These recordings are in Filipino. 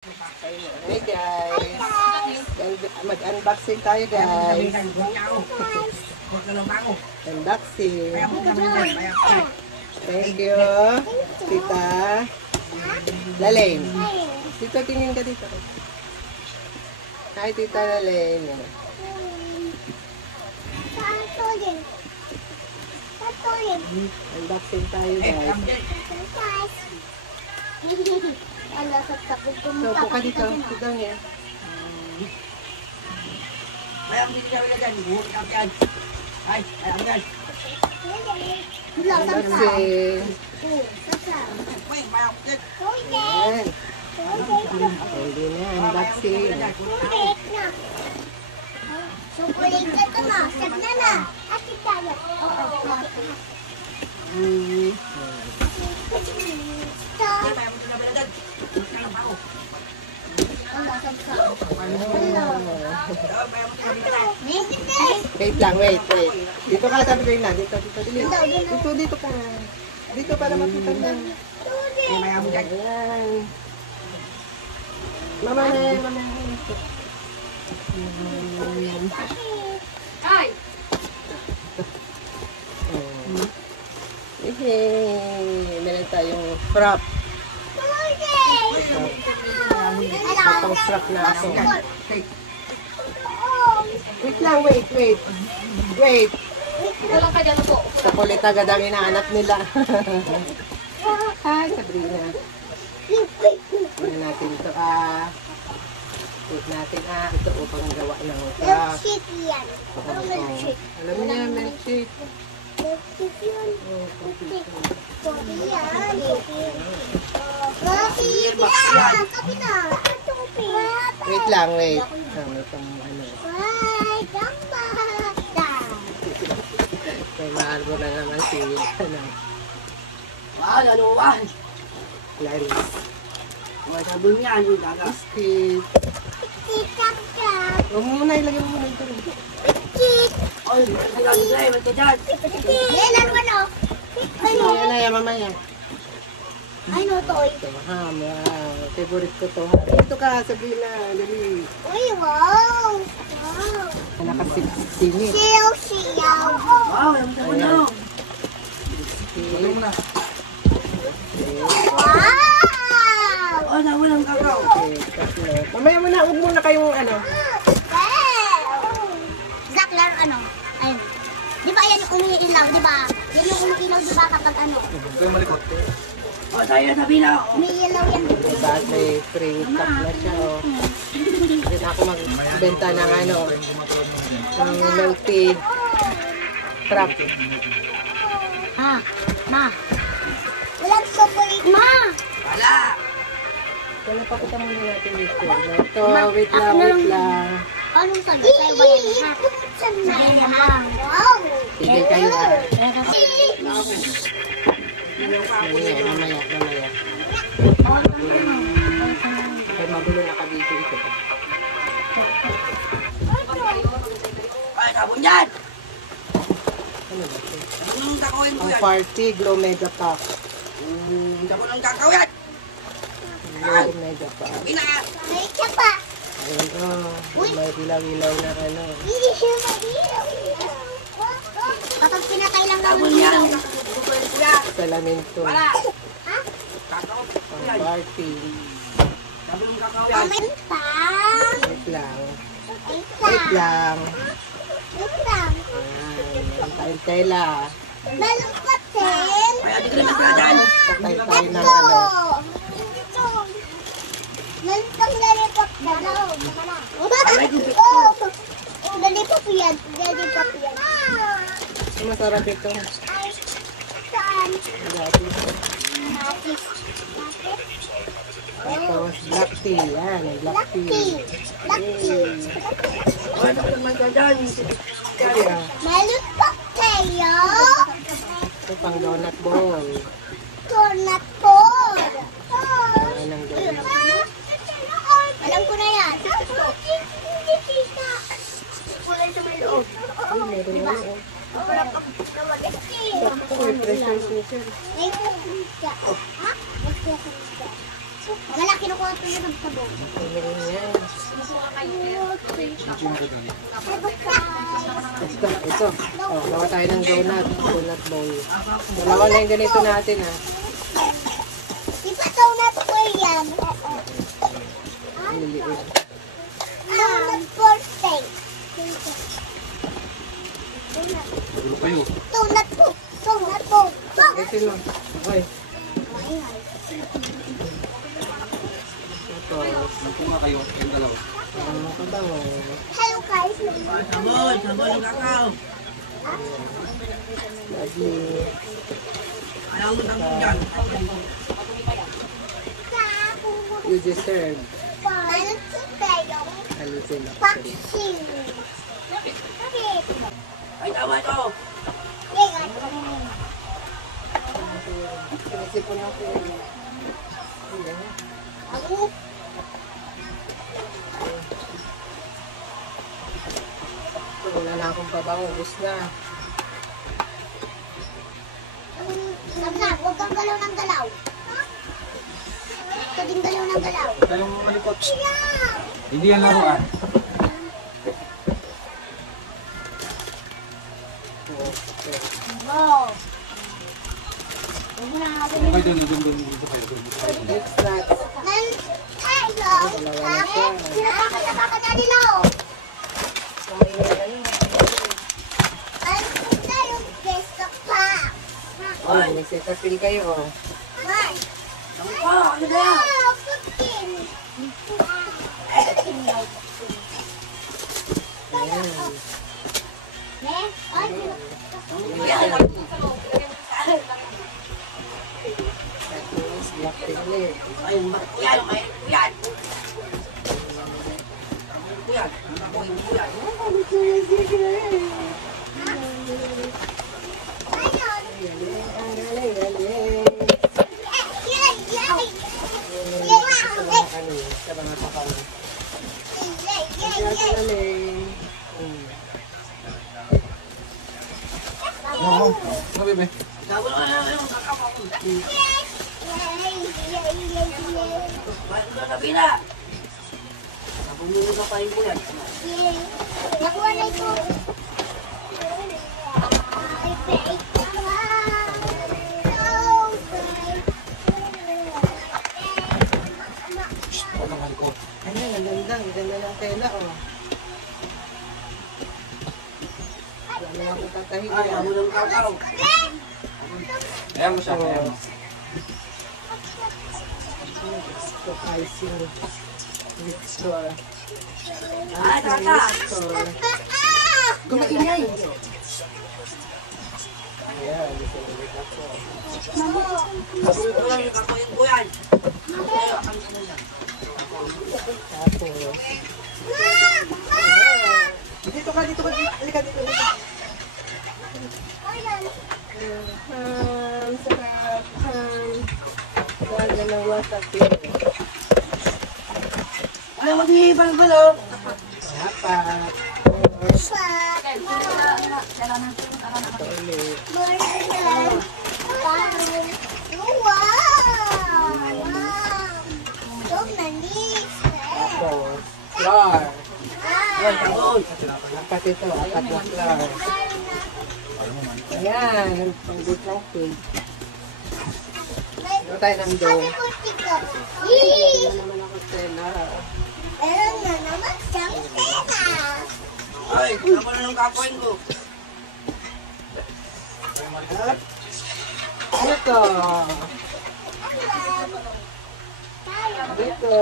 Hey guys, mag-unboxing tayo guys. Unboxing. Thank you, Tita Lalene. Dito, tingin ka dito. Hi, Tita Lalene. Unboxing tayo guys. So, upo ka dito. Sit down here. Unboxing. Ayan. Hindi na, unboxing. Wait lang, wait. Dito ka, sabi ko yun na. Dito ka. Dito para makita na. Ayan. Mama. Ay! Meron tayong frap. Patang frap na ako. Wait lang, wait. Wala ka dyan po. Sa kulit agad ang inaanap nila. Hi, Sabrina. Ano natin ito? Wait natin. Ito upang gawa ng frap. Milkshake yan. Alam niya, milkshake. Milkshake yan. Kopi yan. Kopi yan. Kopi na. Wait lang, wait. May pang ano. Ay, gamba. May maarbo na naman si Clarice. Biscuit. Chik-chak-chak. Huwag mo muna, ilagay mo muna ito. Chik. Yan, ano? Ayan, mamaya. Ay, no, toy. Ito, favorite ko to. Ito ka, Sabrina, dali. Uy, wow. Nakasingit. Siyaw. Ayan. Wow. Mamaya muna, huwag muna kayong ano. Zach, laro ano? Ayun. Di ba yan yung umiilaw, di ba? Yan yung umiilaw, di ba kapag ano? Umiilaw yan. Diba, may free cup na siya, oh. Hindi na ako magbenta ng ano, ng milk tea. Frap. Ma. Walang chocolate, ma. Wala pa kita muna natin dito. Ito, wait lang. Anong sabi sa'yo ba yan, ha? Sige na, ha? Wow. Sige kayo, ha? Mamaya. Kaya magulo na kabisi ito. Ano ba ito? Ang party, Glow Mega Pack. Glow Mega Pack. May isa pa. Ayun, may ilaw-ilaw na ano. Kapag pinatay lang naman yan. Salamin to. Ha? Ang party. May pa. Wait lang. Ayan. Ang tayong-tela. Malungkot din. Patay tayo ng ano. Lantang lalipot na daw. Oh, lalipot yan. Masarap ito. Ay, saan? Dati. Lapis. Tapos black tea. Yan, black tea. Sige, Malungkot kayo. ito pang donut ball. Donut ball. Ayan ang donut. Alam ko na yan. Kulay sa may loob. Ay, meron na yun. Ito, may pressure cooker. May kukuha. Ha? May kukuha. Wala, kinukuha ko yung sabog. Tingnan yan. Ito. Oh, gawa tayo ng donut. Donut bowl. Dalawa na yung ganito natin ah. Di ba donut po yan? Liliit. Donut for steak. Gulo kayo. Donut po. Donut po. Ito lang. Okay. Ito. Naku nga kayo. Kayong dalaw. Kabango. Hello guys. Sabon yung kakao. Lovely. Ayaw mo nang dyan. You deserve Paano tayo? a little luxury. Vaccine. Ay, tama ito. Sinisipon ako. Hindi. Wala na akong pabango. Ubus na. Sabna, huwag kang galaw ng galaw. Ito din galaw ng galaw. Kayong malikot. Hindi yan laruan. Okay. Wow. Huwag mo na natin. Okay, doon dito kayo. Next nuts. Nakakadali lang. Oh, nagsitapil kayo. Oh. Ano ba yan? Ayan. Tapos, black piglet. Ay, yan. Ay, yan. Yan. Yan. Ang galing. Ano, sa mga kapal. Kaya sa galing. Ano, bebe? Sabon yung kakao. Ba't ka na? Sabon mo sa pahin ko yan. Nakuha na ito. Huwag kang malikot. Ayan, ang ganda. Ang ganda ng tela, oh. Wala na akong tatahin. Ay, sabon yung kakao. Ayan mo siya. Ayan mo. Ito, icing. Victor. Ay, tata. Victor. Kumaingay. Ayan, isinulit ako. Sabon ko lang yung kakao ko yan. Tapos, dito ka. Halika dito. Sarap. Dalawa sa pin. Ay, mag-iibal-balo. Dapat. Ito ulit. Tapos, flour. Ay, sabon. Apat ito. Apat na flour. Ayan. Pang-good ng cake. Ito tayo ng dough. Ito naman ako tela. Ay, sabon na yung kakao ko. Ano to? Dito.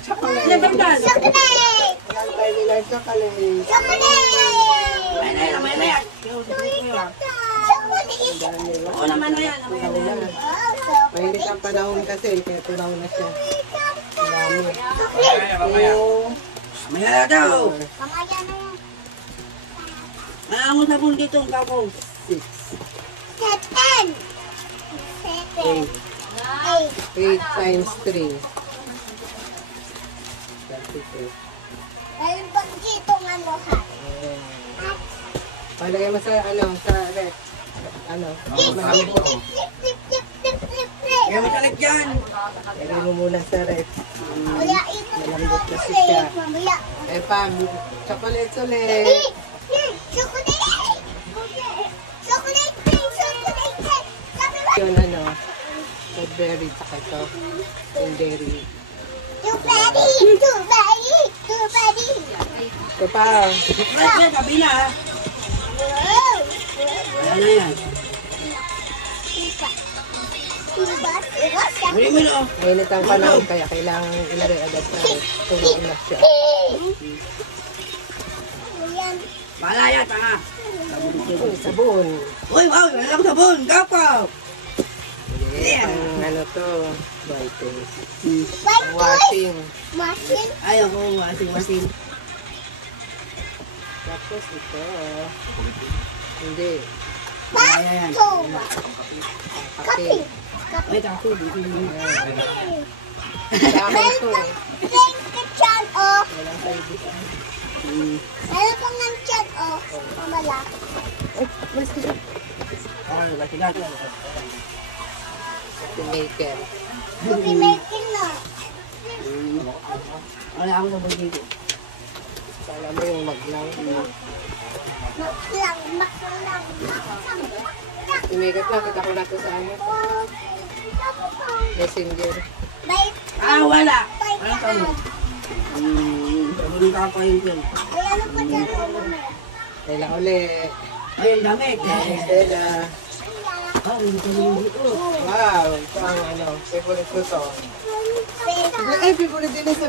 Chocolate. Walang tayo nila chocolate. May na yan. Oo naman na yan. Mainit ang panahon kasi, kaya tunaw na siya. Dami. May na daw. Maangon sabon dito ang kakao. 6, 8. 8 times 3. 32. Meron pa dito ng ano ha. Ayan. Palagay mo sa rep. Marami po. Kaya matalag yan. Lagay mo muna sa rep. Wala ito Malambot kasi siya. mamaya. Eh, Pam, chocolate ulit. Chocolate! Chocolate! Chocolate! Sabi mo? Yun, strawberry, tsaka ito, strawberry. Strawberry! Strawberry! Strawberry! Ito pa, Right yan, tabi na ha. Wow! Wala na yan. Huli mo na. mainit ang panahon, kaya kailangan ilagay agad sa rep. Tuloy na siya. Yan. Bahala yan, tanga. Uy, sabon. Uy, wow, wala lang sabon. Gapaw. Yes, ang to, white. White toy! Washing. Machine. Ayaw ko, wasing. Tapos ito, hindi, Ayan. Pato. kape. Kape. Ay, tako. Dahon to. Drink ka dyan, oh. Walang kaibigan. Meron pang ng dyan, oh. Mamala. Ay, mas ka siya. Ay, basta gato. Maker. Cookie making na. Wala akong sabon dito. Kala mo yung maglang. Maklang. Tumigat na, kita ko na to sa messenger. Bait. Ah, wala. Bait Walang ka. sabon. Sabon ka pa yun dyan. May ano pa dyan, oh, mamaya. Kailang ulit. Ayun, damit. Stella. Ah, hindi ko nilindi ko. Wow, ito ang favorite ko to. Pera. Ay, favorite din sa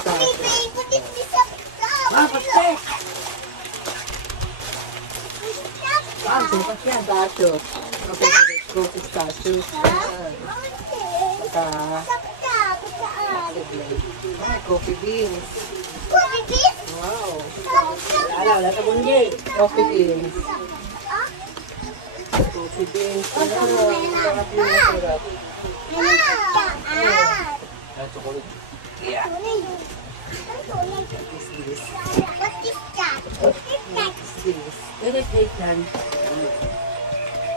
May putit di sa Ah, pastek. Ah, sukat yan. Pistachios. Ang favorite ko, pistachios. Saka, coffee beans. Wow. Wala sabon dyan. Coffee beans. Coffee beans. Sarap yun, sarap. Ay, chocolate. Is this? What is that? Is this? Pwede plate yan.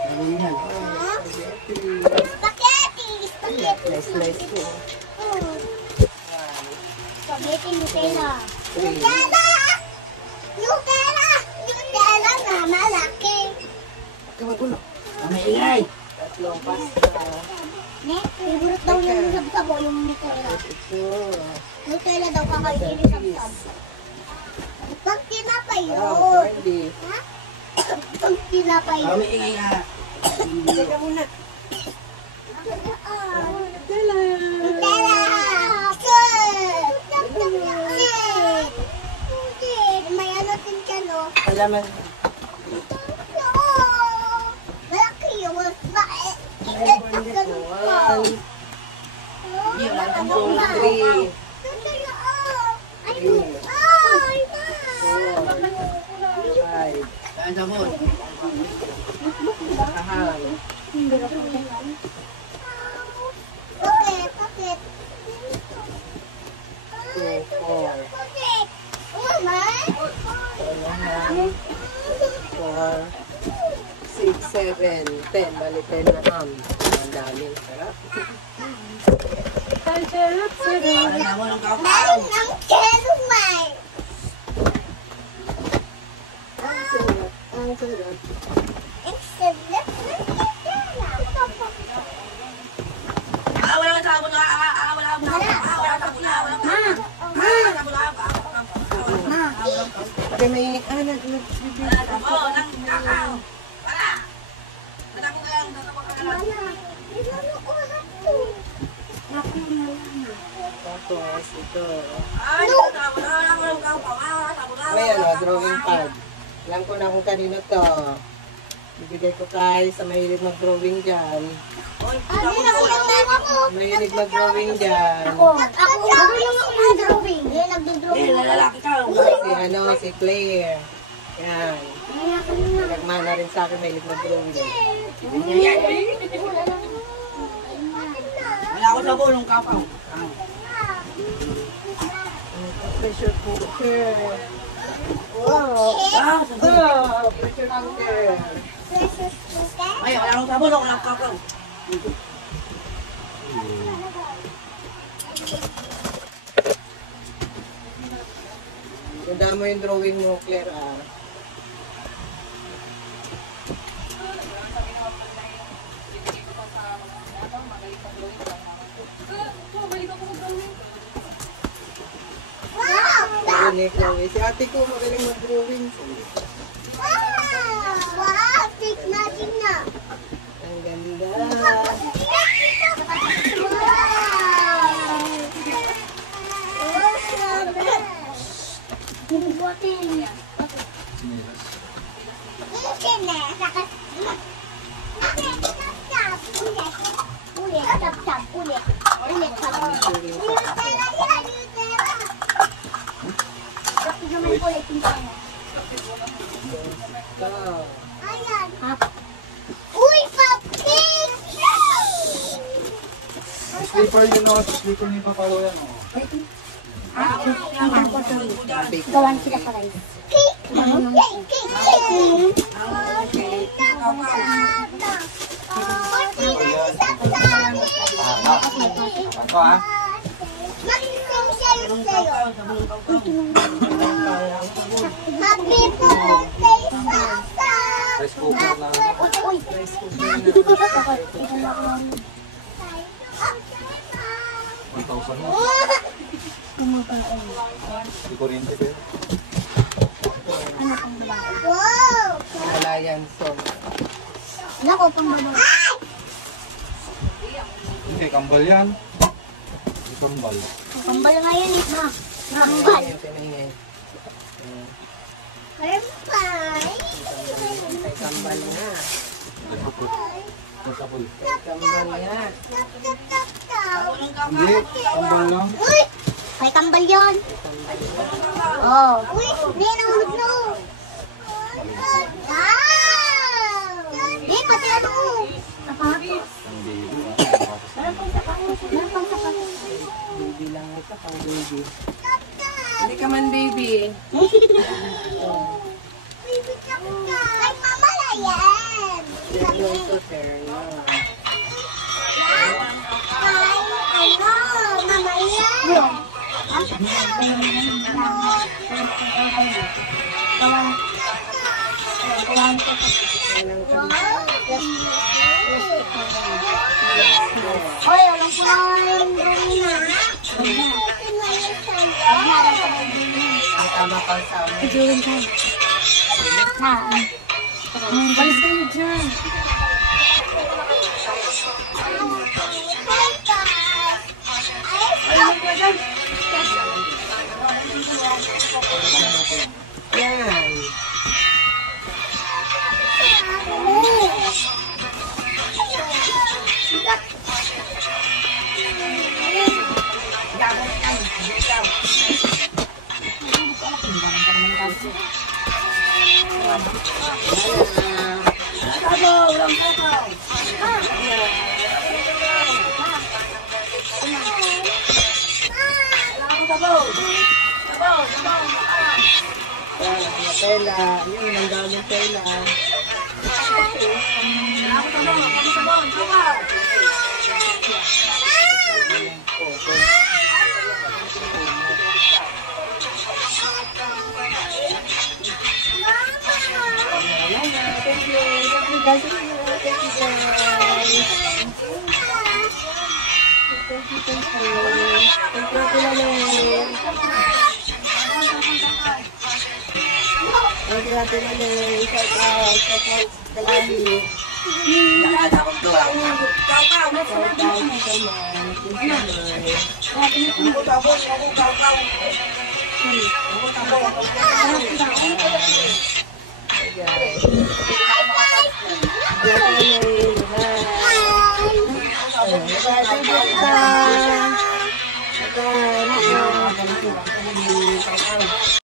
Sabon yan. Spaghetti! Spaghetti! Nice po. Spaghetti Nutella! Three. Nutella! Nutella! Nutella na malaki! Kamagulo. Ang maingay. Tatlong pasta. Favorite daw yung sabsabo yung Nutella. Ito. Nutella daw kakainin yung sabsab. Pag tinapay Wow, yun. candy. Ha? Pag tinapay Ang yun. maingay ka. Teka muna. Nutella! Nutella! Good! Good! May ano din ka, no? Alaman. Malaki yun. One, two, three. Five. Saan sabon? Ahang. Bakit? Bakit? Two, four. Bakit? Mama? Ahang. 4, 6, 7, 10. Bali 10 na ham. Ang daming sarap. Ang sarap, sarap. Wala mo ng kapaw. Meron ng kerumay. Ang sarap. Ang sarap. Except ng Nutella. Ah, wala kang sabon. Wala kang sabon. Wala kang sabon. Okay, may anak. Tapos, ito. May drawing pad. Alam ko na kung kanino to. Bibigay ko kay sa mahilig mag-drawing dyan. Mahilig mag-drawing dyan. Ako lang ako mag-drawing. Yan, nagdo-drawing. Lalaki ka. Si Claire. Yan. Nagmana rin sa akin mahilig mag-drawing. Wala ako sabon ng kapaw. pressure cooker. Wow. Pressure cooker. Ay, wala akong sabon, wala akong kakao. Ganda mo yung drawing mo, Claire, ah. Magaling, Chloe. Si ate ko magaling mag-drawing. Wow! Big magic na! Ang ganda. Wow. Uy, papik! Slipper yun, no? Slipper ni Papalo yan, oh. Gawan sila pa rin. Ako, ha? Happy birthday, Santa! Rice cooker na. Uy! $1,000 mo. Di kuryente ba yun? Wow! Malayan song. Nako, pang babae. Hindi, kambal yan. Di kambal. Kambal nga yan eh, ma. Kambal. Ayan, piningin. Kambal. May kambal nga. Masapol. May kambal nga. Hindi, kambal lang. Uy! May kambal yun. Oh. Uy, hindi nahulog na. Wow! Hindi, pati ano. Sapatos. Hindi. Meron pang sapatos. Meron pang sapatos. Baby lang ito, pang baby. Hindi ka man baby. Ay, mama na yan. Yan yung cooker. Ay, ano, mama yan. Yan ang kambal. Hoy, walang kulang drawing na. Ang tama pang sa amin. Drawing ka. Na. Balis ka na dyan. Yan. Tela. Yun, ang daming tela. Thank you. Thank you guys. Thank you guys. Thank you, thank you. Thank you, Ate Thank you, Ate Malay. Shout out. Shout out sa lahi. Shout out sa man. Guys. Bye. Bye.